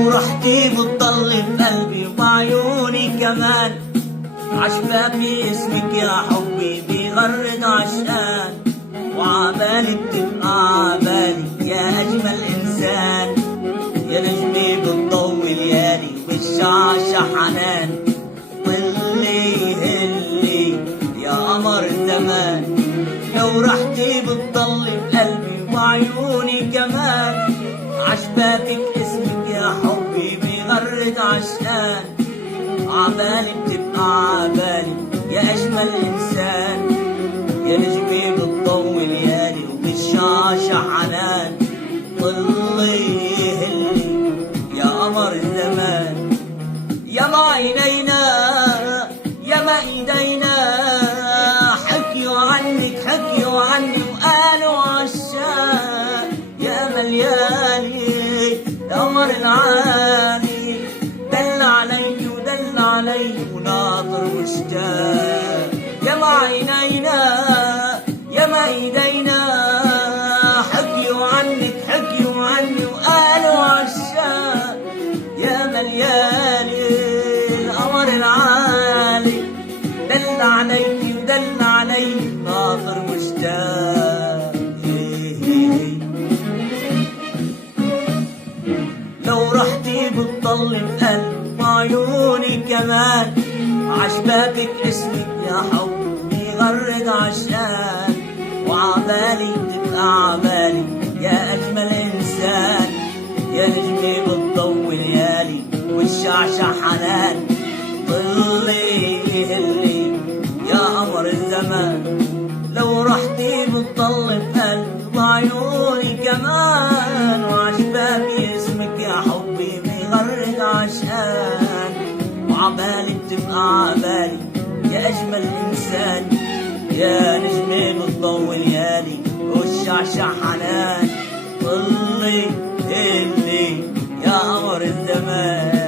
لو رحتي بتضل بقلبي وبعيوني كمان، عشبابي اسمك يا حبي بيغرد عشقان، وعبالي بتبقى عبالي يا أجمل إنسان، يا نجمي بتضوي ليالي والشعشع حنان، ضلي هلي يا قمر الزمان. لو رحتي بتضلي بقلبي وعيوني كمان، عشباتك اسمك يا حبي بيغرد عشقان، عبالي بتبقى عبالي يا أجمل إنسان، يا نجمي بتضوي ليالي وبالشاشة حنان، ضلي هلي يا قمر الزمان. يا ما عينينا يا ما ايدينا حكيوا عنك حكيوا عني وقالوا عشاق، يا مليالي يا قمر العالي، دل علي ودل علي وناطر مشتاق. يا ما عينينا يا ما ايدينا حكيوا عنك حكيوا عني وقالوا عشاق، يا مليالي القمر العالي، دل عليك ودل علي ناطر مشتاق. لو رحتي بتضل بقلب وعيوني كمان، عشبابك اسمك يا حب بيغرد عشقان، وعبالي بتبقى عبالي يا أجمل إنسان، يا نجمي بتضوي ليالي والشعشع حنان، ضلي هلي يا قمر الزمان. لو رحتي بتضل بقلب وعيوني كمان، وعشبابي اسمك يا حبي بيغرد عشقان، وعبالي بتبقى عبالي يا أجمل إنسان، يا نجمي بتضوي ليالي والشعشع حنان، ضلي هلي يا قمر الزمان.